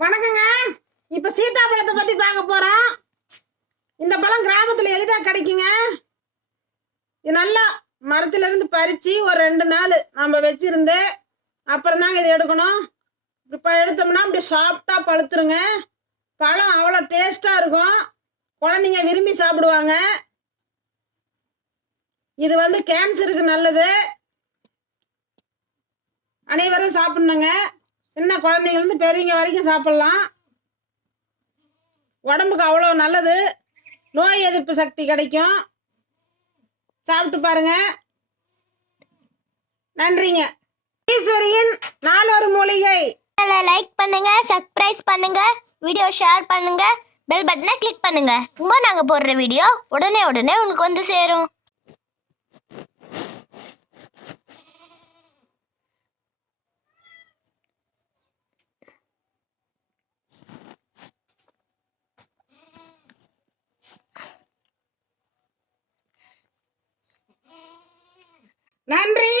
வணக்கங்க. இப்ப சீத்தாப்பழத்தை பத்தி பார்க்க போறோம். இந்த பழம் கிராமத்துல எளிதா கிடைக்குங்க. இது நல்லா மரத்துல இருந்து பறிச்சு ஒரு 2 நாள் நம்ம வச்சிருந்து அப்புறம் தாங்க இதை எடுக்கணும். இப்ப எடுத்தோம்னா இப்படி சாஃப்டா பழுத்துருங்க. பழம் அவ்வளோ டேஸ்டா இருக்கும். குழந்தைங்க விரும்பி சாப்பிடுவாங்க. இது கேன்சருக்கு நல்லது. அனைவரும் சாப்பிடணுங்க. சின்ன குழந்தைங்கலேருந்து பெரியவங்க வரைக்கும் சாப்பிடலாம். உடம்புக்கு அவ்வளோ நல்லது. நோய் எதிர்ப்பு சக்தி கிடைக்கும். சாப்பிட்டு பாருங்க. நன்றிங்க. ஈஸ்வரியின் நாளொரு மூலிகை. லைக் பண்ணுங்க, சப்ஸ்கிரைப் பண்ணுங்க, வீடியோ ஷேர் பண்ணுங்க, பெல் பட்டனை கிளிக் பண்ணுங்க. நாங்க போடுற வீடியோ உடனே உங்களுக்கு வந்து சேரும். நன்றி.